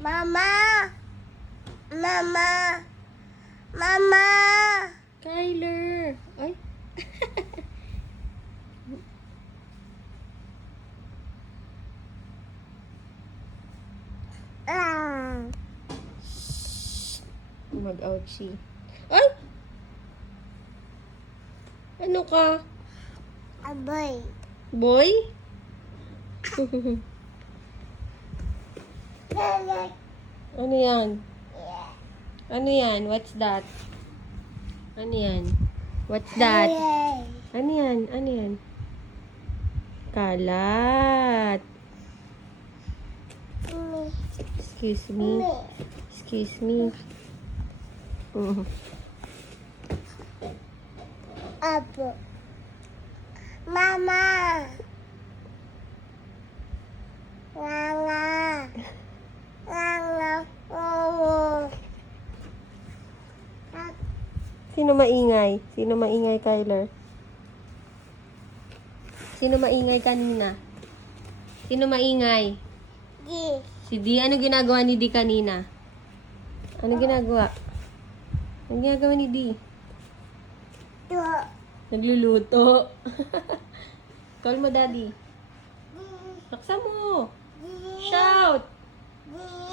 Mama! Mama! Mama! Kyler! Ay! Ah! Mag-ouchie. Ay! Ano ka? Aboy. Boy? Ano yan? Ano yan? What's that? Ano yan? What's that? Ano yan? Ano yan? Kalat. Excuse me. Excuse me. Apo. Mama! Nganga! Nganga! Oo. Sino maingay? Sino maingay, Kyler? Sino maingay kanina? Sino maingay? Di. Si Di. Ano ginagawa ni Di kanina? Ano ginagawa? Ano ginagawa ni Di? To. Nagluluto. Call mo, Daddy. Laksa mo. Shout!